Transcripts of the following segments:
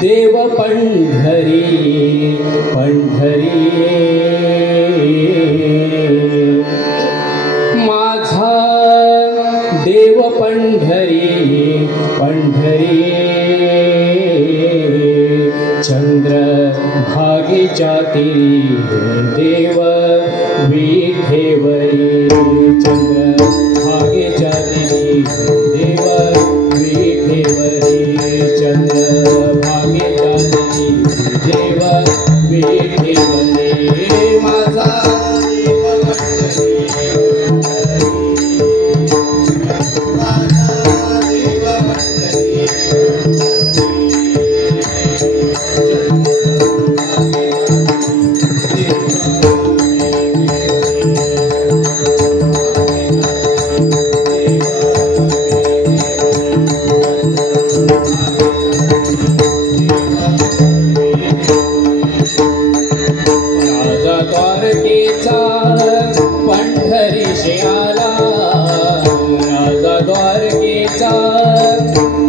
देव पंढरी पंढरी माझा देव पंढरी पंढरी चंद्र भागेच्या तीरी देव विठेवरी चंद्र भागेच्या तीरी देव विठेवरी चंद्र भागेच्या तीरी देव विठेवरी माझा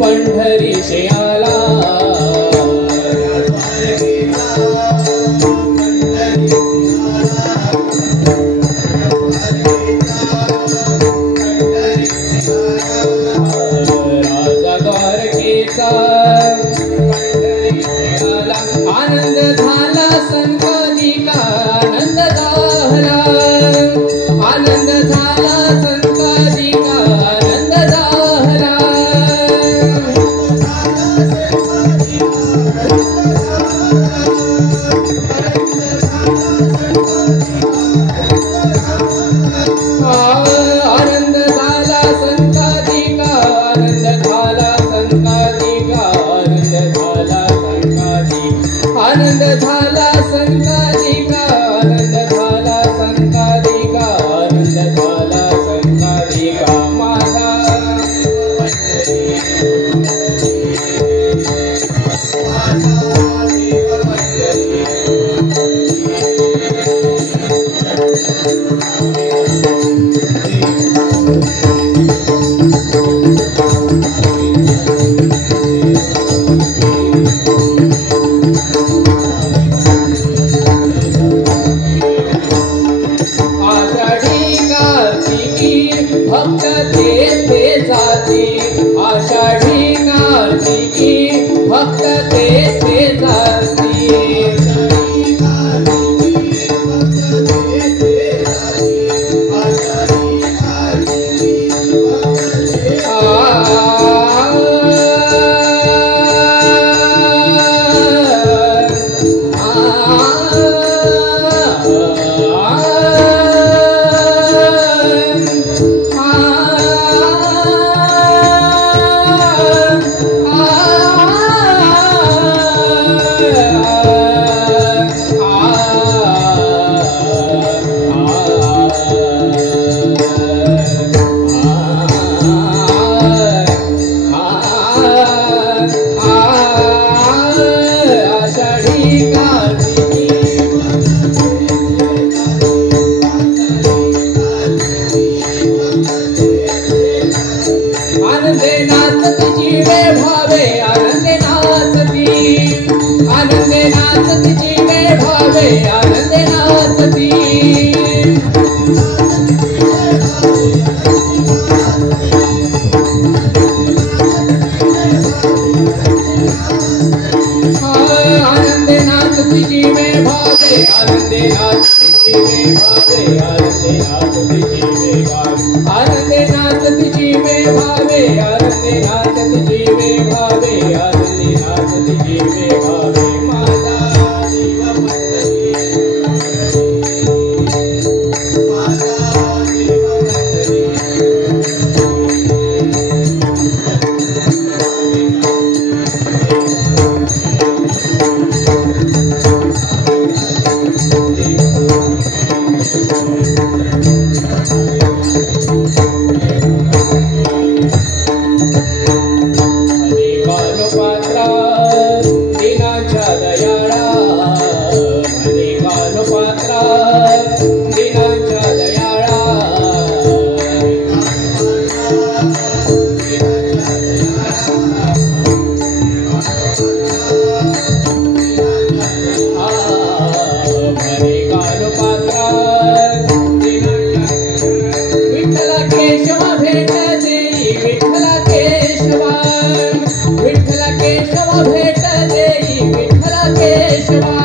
पंढरीशी आला राजा द्वारकेचा आनंद झाला संकालिका आनंद झाला आनंद झाला संकालिका आनंद झाला आनंद झाला संकालिका आनंद झाला संकालिका आनंद झाला संकालिका आनंद झाला संकालिका आनंद झाला संकालिका आनंद झाला संकालिका माझा आनंदे नाचती जीवे भावे आनंदे नाचती आनंदे नाचती जीवे भावे आनंदे नाचती जीवे भावे आनंदे नाचती जीवे भावे आनंदे नाचती जीवे भावे आनंदे नाचती जीवे भावे आनंदे नाचती जीवे भावे माता देव मंडली माता देव मंडली भेट देई विठ्ठला केशवा